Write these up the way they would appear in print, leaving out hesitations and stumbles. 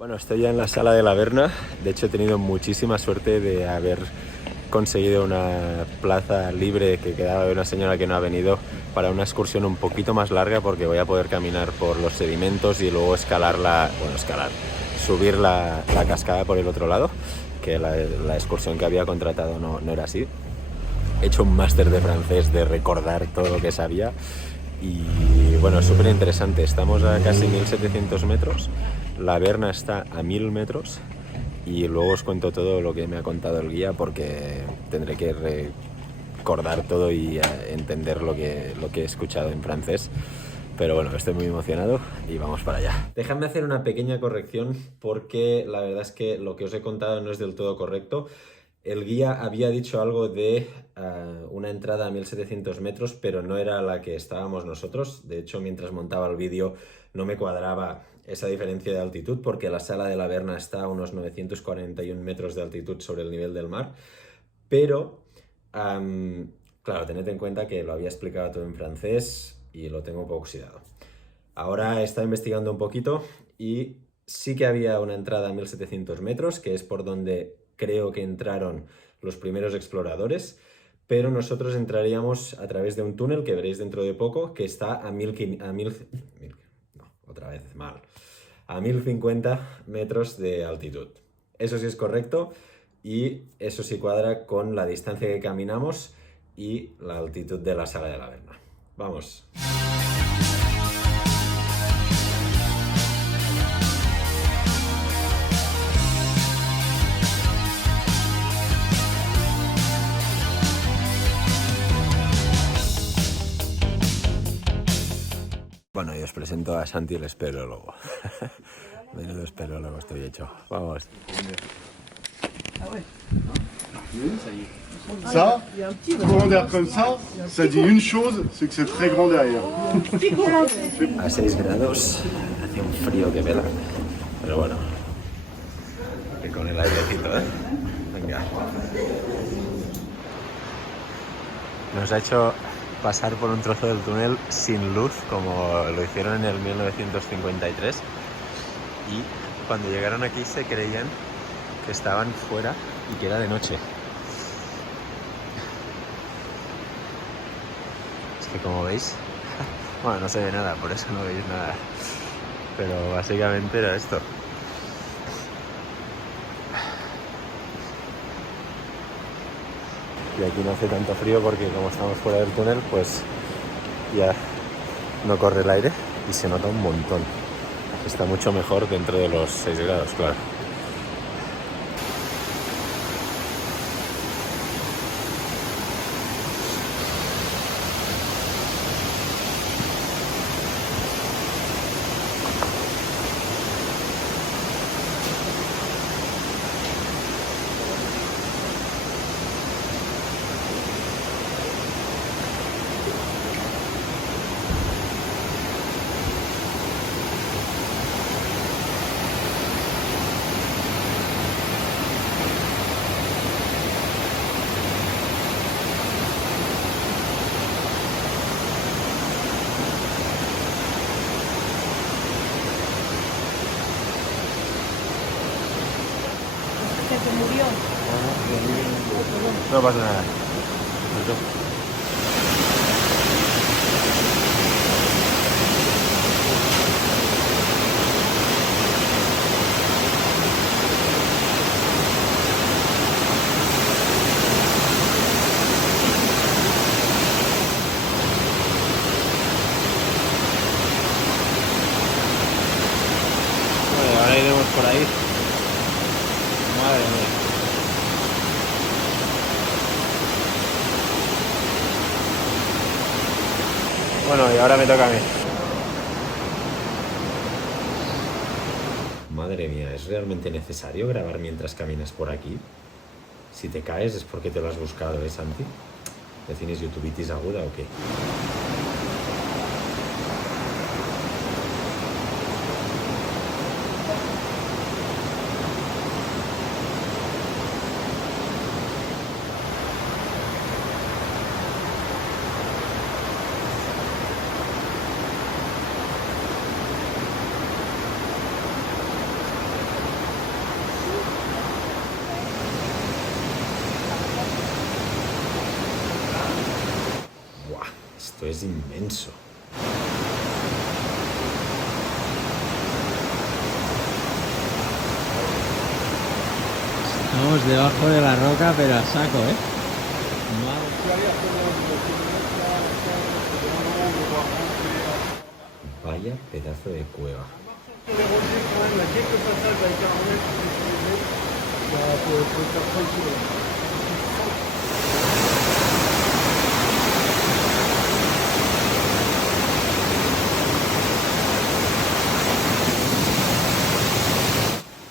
Bueno, estoy ya en la sala de la Verna. De hecho, he tenido muchísima suerte de haber conseguido una plaza libre que quedaba de una señora que no ha venido para una excursión un poquito más larga, porque voy a poder caminar por los sedimentos y luego subir la cascada por el otro lado, que la excursión que había contratado no era así. He hecho un máster de francés de recordar todo lo que sabía y bueno, es súper interesante. Estamos a casi 1700 metros, la Verna está a 1000 metros y luego os cuento todo lo que me ha contado el guía, porque tendré que recordar todo y entender lo que he escuchado en francés. Pero bueno, estoy muy emocionado y vamos para allá. Déjame hacer una pequeña corrección, porque la verdad es que lo que os he contado no es del todo correcto. El guía había dicho algo de una entrada a 1700 metros, pero no era la que estábamos nosotros. De hecho, mientras montaba el vídeo no me cuadraba esa diferencia de altitud, porque la sala de la Verna está a unos 941 metros de altitud sobre el nivel del mar. Pero, claro, tened en cuenta que lo había explicado todo en francés y lo tengo un poco oxidado. Ahora he estado investigando un poquito y sí que había una entrada a 1700 metros, que es por donde creo que entraron los primeros exploradores, pero nosotros entraríamos a través de un túnel que veréis dentro de poco, que está a 1050 metros de altitud. Eso sí es correcto y eso sí cuadra con la distancia que caminamos y la altitud de la sala de la Verna. ¡Vamos! Bueno, y os presento a Santi, el espeleólogo. Menudo espeleólogo estoy hecho. Vamos. Ça, courant d'air comme ça dit une chose, c'est que c'est très grand derrière. A 6 grados, hace un frío que pela, pero bueno, que con el airecito, ¿eh? Venga. Nos ha hecho pasar por un trozo del túnel sin luz, como lo hicieron en el 1953, y cuando llegaron aquí se creían que estaban fuera y que era de noche. Es que, como veis, bueno, no se ve nada, por eso no veis nada, pero básicamente era esto. Y aquí no hace tanto frío porque, como estamos fuera del túnel, pues ya no corre el aire y se nota un montón. Está mucho mejor dentro de los 6 grados, claro. Se murió. No pasa nada. Bueno, ahora iremos por ahí. Madre mía. Bueno, y ahora me toca a mí. Madre mía, ¿es realmente necesario grabar mientras caminas por aquí? Si te caes es porque te lo has buscado, ¿eh, Santi? ¿Ya tienes youtubitis aguda o qué? Esto es inmenso. Estamos debajo de la roca, pero a saco, ¿eh? Vaya pedazo de cueva.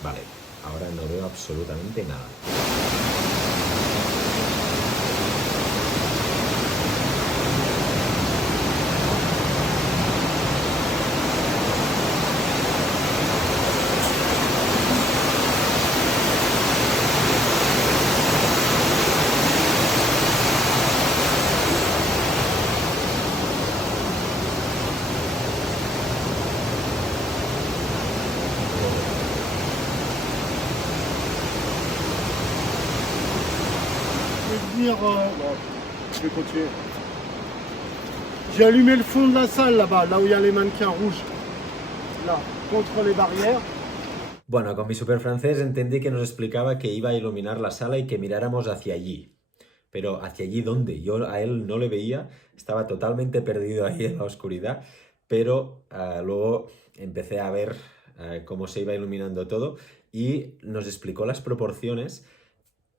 Vale, ahora no veo absolutamente nada. Bon, je vais continuer. J'ai allumé le fond de la salle là-bas, là où il y a les mannequins rouges. Là, contre les barrières. Bueno, con mi super francés entendí que nos explicaba que iba a iluminar la sala y que miráramos hacia allí. Pero ¿hacia allí dónde? Yo a él no le veía, estaba totalmente perdido ahí en la oscuridad, pero luego empecé a ver cómo se iba iluminando todo y nos explicó las proporciones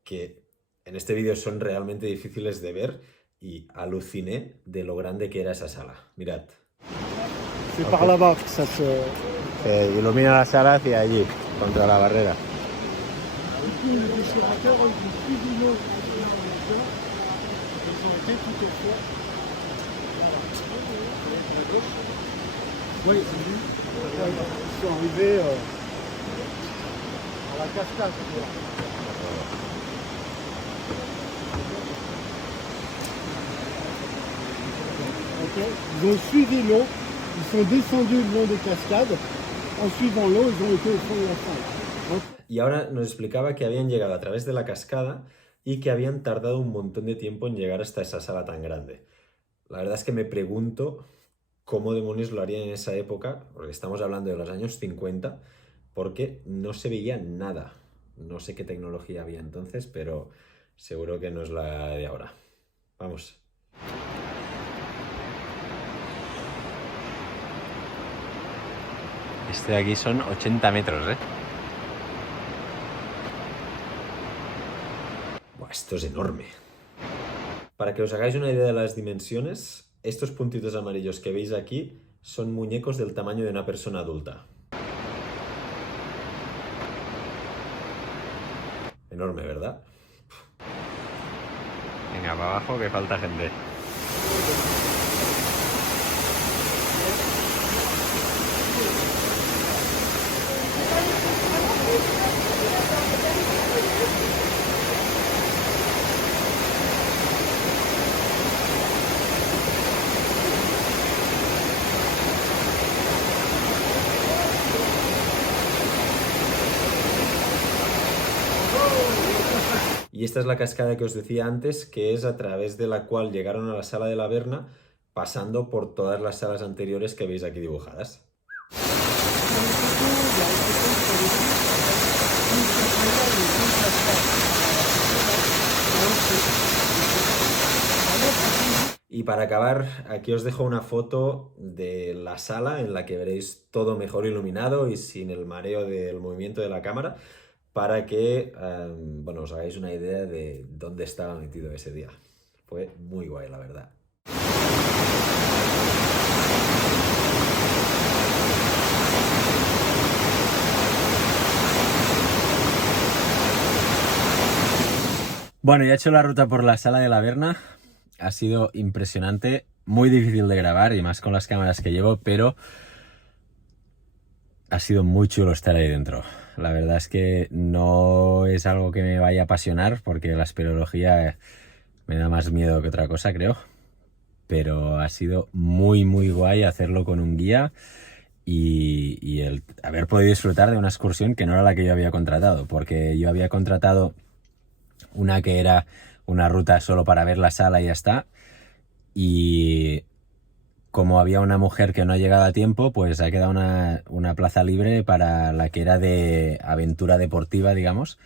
que en este vídeo son realmente difíciles de ver y aluciné de lo grande que era esa sala. Mirad. C'est par là-bas que ça se... Se ilumina la sala hacia allí, contra la barrera. Les déchirateurs, ils ont plus d'une eau. Ils ont été tout au fond. Oui, ils sont arrivés à la cascade. Okay. Ils ont suivi l'eau, ils sont descendus le long des cascades. En suivant l'eau, ils ont été au fond de la salle. Y ahora nos explicaba que habían llegado a través de la cascada y que habían tardado un montón de tiempo en llegar hasta esa sala tan grande. La verdad es que me pregunto cómo demonios lo harían en esa época, porque estamos hablando de los años 50, porque no se veía nada. No sé qué tecnología había entonces, pero seguro que no es la de ahora. Vamos. Este de aquí son 80 metros, ¿eh? Buah, esto es enorme. Para que os hagáis una idea de las dimensiones, estos puntitos amarillos que veis aquí son muñecos del tamaño de una persona adulta. Enorme, ¿verdad? Venga, para abajo que falta gente. Y esta es la cascada que os decía antes, que es a través de la cual llegaron a la sala de la Verna, pasando por todas las salas anteriores que veis aquí dibujadas. Y para acabar, aquí os dejo una foto de la sala en la que veréis todo mejor iluminado y sin el mareo del movimiento de la cámara, para que bueno, os hagáis una idea de dónde estaba metido ese día. Fue muy guay, la verdad. Bueno, ya he hecho la ruta por la sala de la Verna. Ha sido impresionante, muy difícil de grabar y más con las cámaras que llevo, pero ha sido muy chulo estar ahí dentro. La verdad es que no es algo que me vaya a apasionar porque la espeleología me da más miedo que otra cosa, creo. Pero ha sido muy guay hacerlo con un guía y el haber podido disfrutar de una excursión que no era la que yo había contratado, porque yo había contratado una que era una ruta solo para ver la sala y ya está. Y como había una mujer que no ha llegado a tiempo, pues ha quedado una plaza libre para la que era de aventura deportiva, digamos.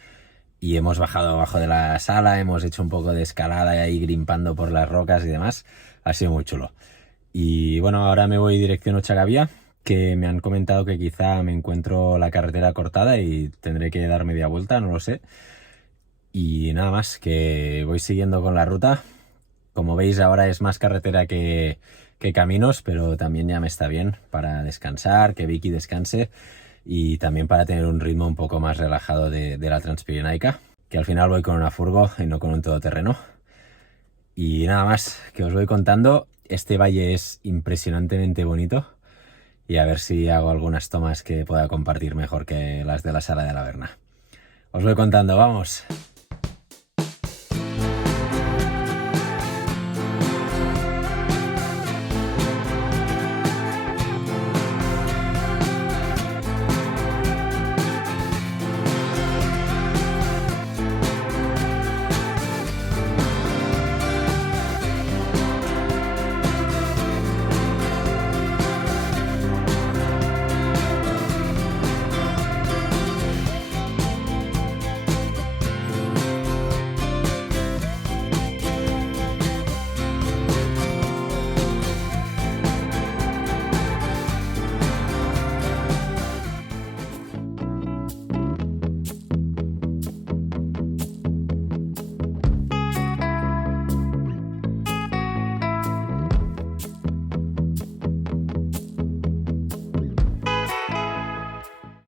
Y hemos bajado abajo de la sala, hemos hecho un poco de escalada y ahí grimpando por las rocas y demás. Ha sido muy chulo. Y bueno, ahora me voy dirección Ochagavía, que me han comentado que quizá me encuentro la carretera cortada y tendré que dar media vuelta, no lo sé. Y nada más, que voy siguiendo con la ruta. Como veis, ahora es más carretera que caminos, pero también ya me está bien para descansar, que Vicky descanse y también para tener un ritmo un poco más relajado de la Transpirenaica, que al final voy con una furgo y no con un todoterreno. Y nada más, que os voy contando. Este valle es impresionantemente bonito y a ver si hago algunas tomas que pueda compartir mejor que las de la Sala de la Verna. Os voy contando, vamos.